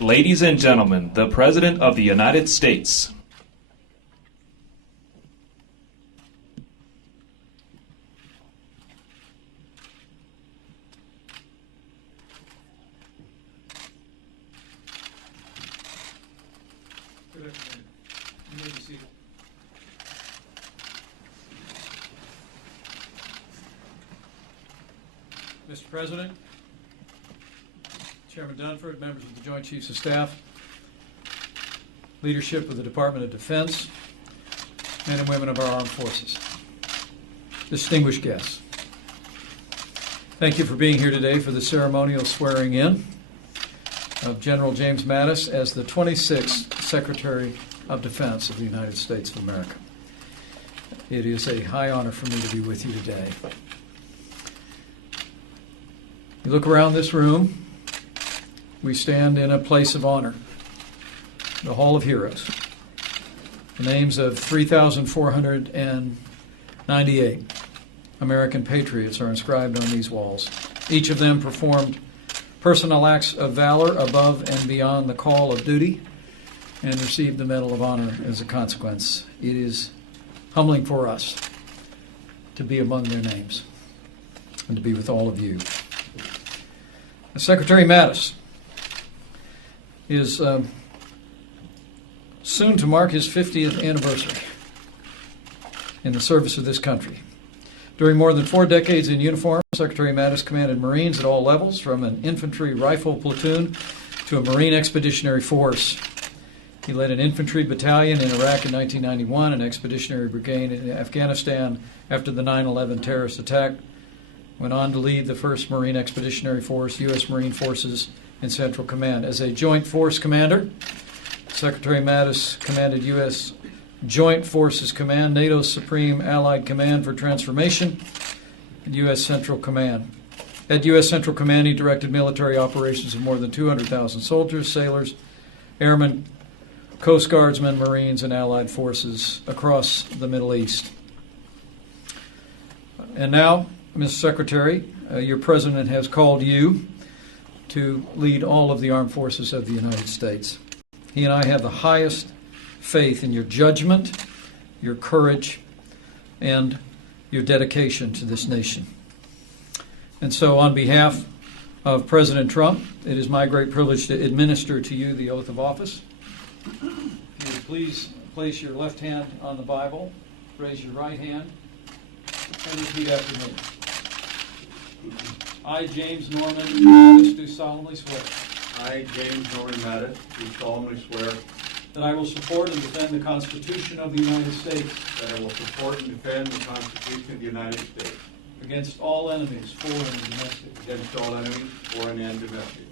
Ladies and gentlemen, the President of the United States. Good afternoon. You may be seated. Mr. President, Chairman Dunford, members of the Joint Chiefs of Staff, leadership of the Department of Defense, men and women of our armed forces, distinguished guests. Thank you for being here today for the ceremonial swearing in of General James Mattis as the 26th Secretary of Defense of the United States of America. It is a high honor for me to be with you today. You look around this room, we stand in a place of honor, the Hall of Heroes. The names of 3,498 American patriots are inscribed on these walls. Each of them performed personal acts of valor above and beyond the call of duty and received the Medal of Honor as a consequence. It is humbling for us to be among their names and to be with all of you. Secretary Mattis is soon to mark his 50th anniversary in the service of this country. During more than 4 decades in uniform, Secretary Mattis commanded Marines at all levels, from an infantry rifle platoon to a Marine expeditionary force. He led an infantry battalion in Iraq in 1991, an expeditionary brigade in Afghanistan after the 9/11 terrorist attack, went on to lead the 1st Marine Expeditionary Force, U.S. Marine Forces in Central Command. As a Joint Force Commander, Secretary Mattis commanded U.S. Joint Forces Command, NATO's Supreme Allied Command for Transformation, and U.S. Central Command. At U.S. Central Command, he directed military operations of more than 200,000 soldiers, sailors, airmen, Coast Guardsmen, Marines, and Allied forces across the Middle East. And now, Mr. Secretary, your President has called you to lead all of the armed forces of the United States. He and I have the highest faith in your judgment, your courage, and your dedication to this nation. And so on behalf of President Trump, it is my great privilege to administer to you the oath of office. If you would please place your left hand on the Bible, raise your right hand, and repeat after me. I, James Norman Mattis, do solemnly swear I, James Norman Mattis, do solemnly swear that I will support and defend the Constitution of the United States that I will support and defend the Constitution of the United States against all enemies, foreign and domestic, against all enemies, foreign and domestic,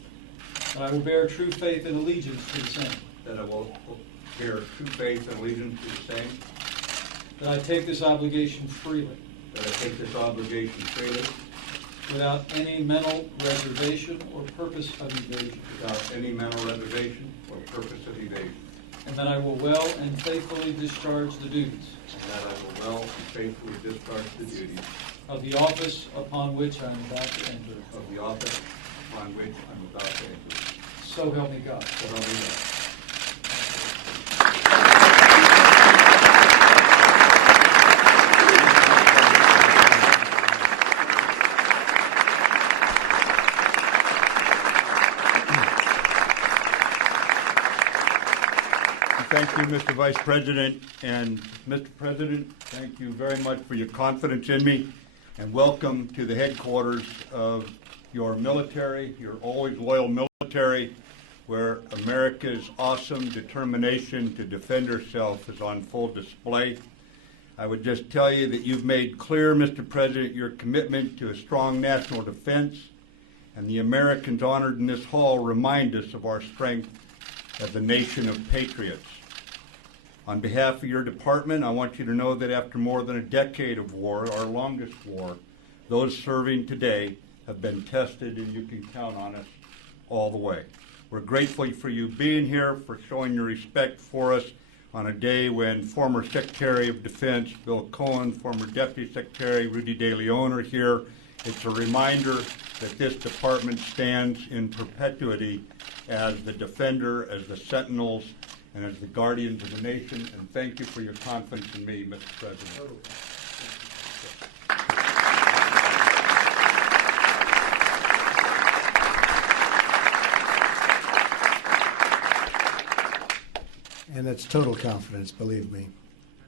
that I will bear true faith and allegiance to the same, that I will bear true faith and allegiance to the same, that I take this obligation freely, that I take this obligation freely, without any mental reservation or purpose of evasion, without any mental reservation or purpose of evasion, and that I will well and faithfully discharge the duties and that I will well and faithfully discharge the duties of the office upon which I am about to enter. of the office upon which I'm about to enter. So help me God. So help me God. Thank you, Mr. Vice President. And Mr. President, thank you very much for your confidence in me, and welcome to the headquarters of your military, your always loyal military, where America's awesome determination to defend herself is on full display. I would just tell you that you've made clear, Mr. President, your commitment to a strong national defense, and the Americans honored in this hall remind us of our strength as a nation of patriots. On behalf of your department, I want you to know that after more than a decade of war, our longest war, those serving today have been tested, and you can count on us all the way. We're grateful for you being here, for showing your respect for us on a day when former Secretary of Defense Bill Cohen, former Deputy Secretary Rudy De Leon are here, It's a reminder that this department stands in perpetuity as the defender, as the sentinels, and as the guardians of the nation. And thank you for your confidence in me, Mr. President. And that's total confidence, believe me.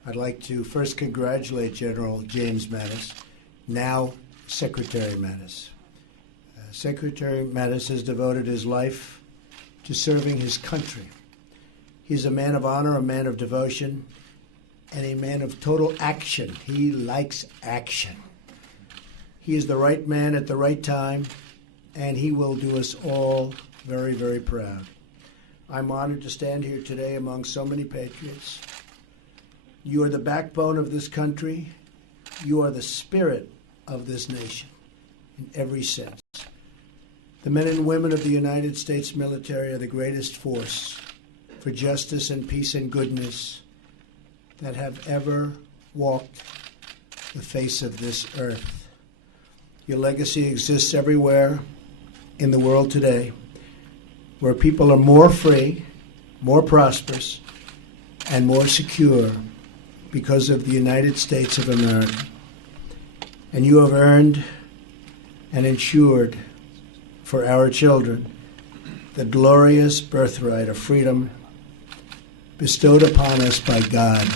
I'd like to first congratulate General James Mattis, now Secretary Mattis. Secretary Mattis has devoted his life to serving his country. He's a man of honor, a man of devotion, and a man of total action. He likes action. He is the right man at the right time, and he will do us all very, very proud. I'm honored to stand here today among so many patriots. You are the backbone of this country. You are the spirit of this nation in every sense. The men and women of the United States military are the greatest force for justice and peace and goodness that have ever walked the face of this earth. Your legacy exists everywhere in the world today, where people are more free, more prosperous, and more secure because of the United States of America. And you have earned and ensured for our children the glorious birthright of freedom bestowed upon us by God.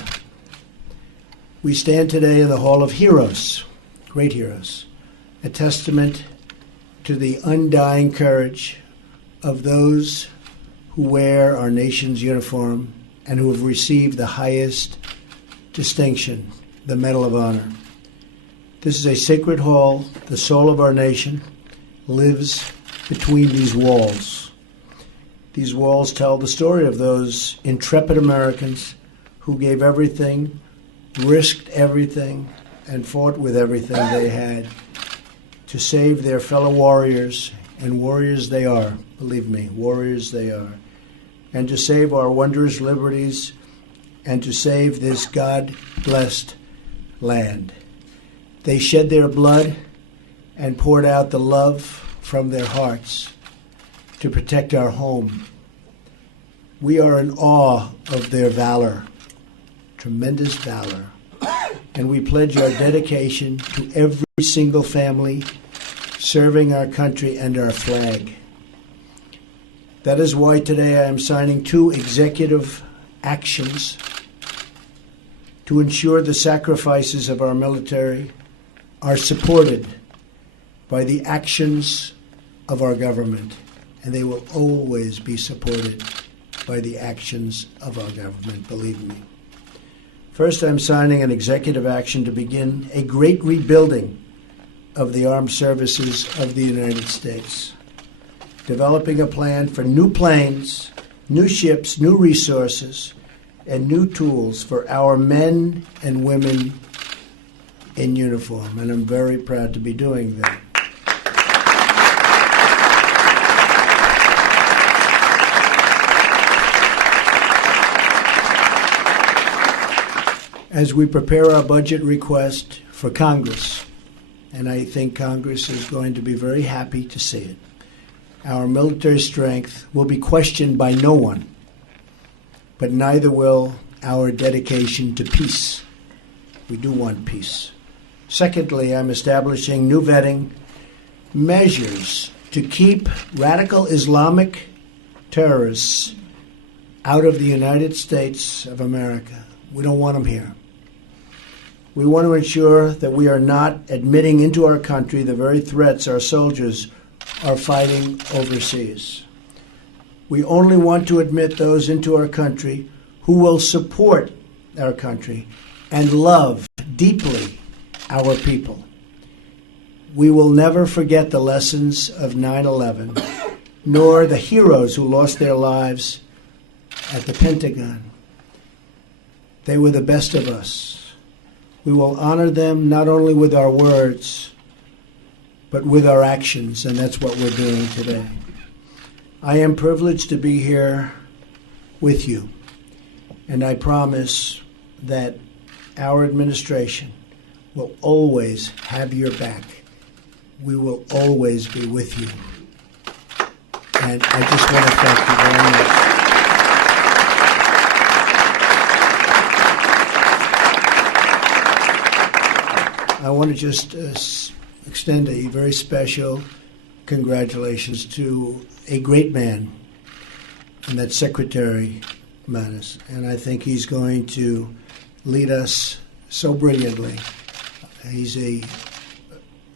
We stand today in the Hall of Heroes, great heroes, a testament to the undying courage of those who wear our nation's uniform and who have received the highest distinction, the Medal of Honor. This is a sacred hall. The soul of our nation lives between these walls. These walls tell the story of those intrepid Americans who gave everything, risked everything, and fought with everything they had to save their fellow warriors, and warriors they are, believe me, warriors they are, and to save our wondrous liberties and to save this God-blessed land. They shed their blood and poured out the love from their hearts to protect our home. We are in awe of their valor, tremendous valor, and we pledge our dedication to every single family serving our country and our flag. That is why today I am signing 2 executive actions to ensure the sacrifices of our military are supported by the actions of our government, and they will always be supported by the actions of our government, believe me. First, I'm signing an executive action to begin a great rebuilding of the armed services of the United States, developing a plan for new planes, new ships, new resources, and new tools for our men and women in uniform, and I'm very proud to be doing that. As we prepare our budget request for Congress, and I think Congress is going to be very happy to see it, our military strength will be questioned by no one, but neither will our dedication to peace. We do want peace. Secondly, I'm establishing new vetting measures to keep radical Islamic terrorists out of the United States of America. We don't want them here. We want to ensure that we are not admitting into our country the very threats our soldiers are fighting overseas. We only want to admit those into our country who will support our country and love deeply our people. We will never forget the lessons of 9/11, nor the heroes who lost their lives at the Pentagon. They were the best of us. We will honor them not only with our words, but with our actions, and that's what we're doing today. I am privileged to be here with you, and I promise that our administration will always have your back we will always be with you. And I just want to thank you very much. I want to just extend a very special congratulations to a great man, and that's Secretary Mattis. And I think he's going to lead us so brilliantly. He's a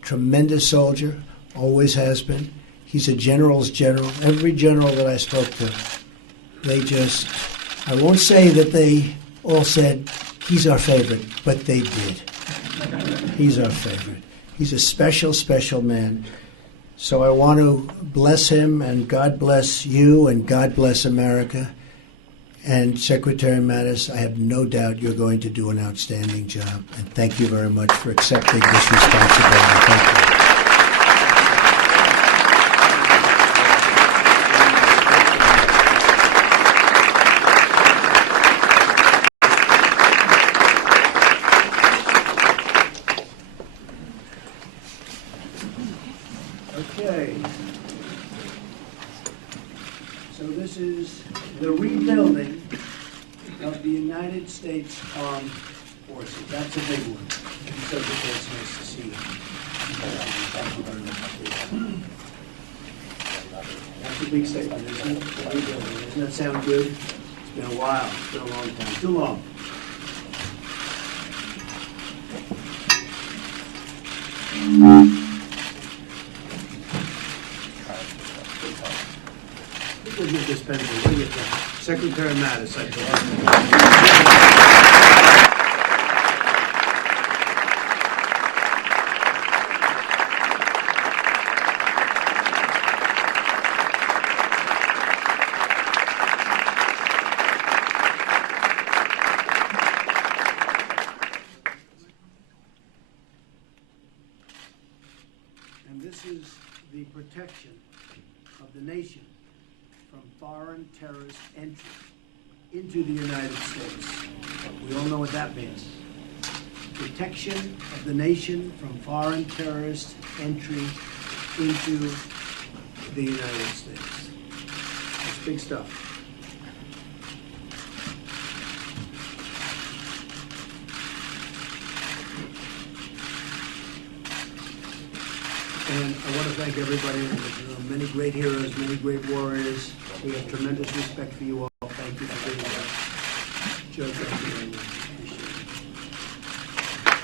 tremendous soldier, always has been. He's a general's general. Every general that I spoke to, I won't say that they all said, he's our favorite, but they did. He's our favorite. He's a special, special man. So I want to bless him, and God bless you, and God bless America. And Secretary Mattis, I have no doubt you're going to do an outstanding job. And thank you very much for accepting this responsibility. Thank you. Okay. So this is the rebuilding of the United States Armed Forces. That's a big one. So it's nice to see you. Thank you very much. That's a big statement, isn't it? Rebuilding. Doesn't that sound good? It's been a while. It's been a long time. Too long. We'll get this pencil. We'll get that. Secretary Mattis, I believe. And this is the protection of the nation from foreign terrorist entry into the United States. We all know what that means. Protection of the nation from foreign terrorist entry into the United States. That's big stuff. And I want to thank everybody in the room. Many great heroes, many great warriors. We have tremendous respect for you all. Thank you for being here. Joe, thank you very much.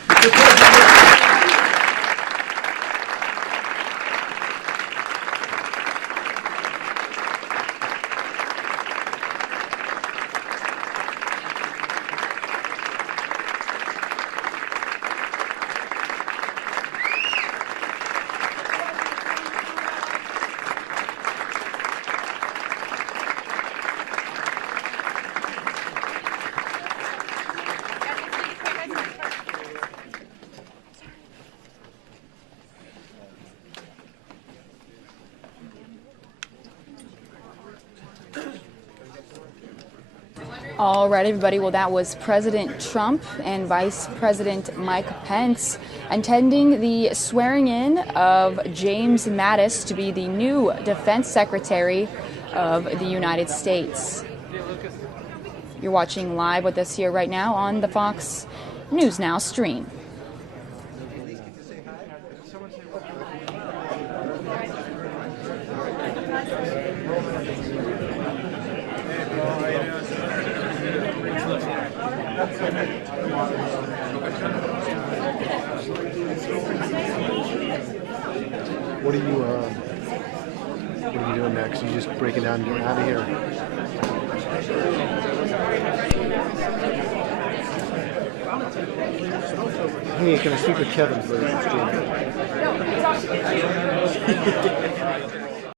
Appreciate it. All right, everybody. Well, that was President Trump and Vice President Mike Pence attending the swearing in of James Mattis to be the new Defense Secretary of the United States. You're watching live with us here right now on the Fox News Now stream. What are you doing next? You just breaking down and getting out of here. Hey, can I speak with Kevin, please?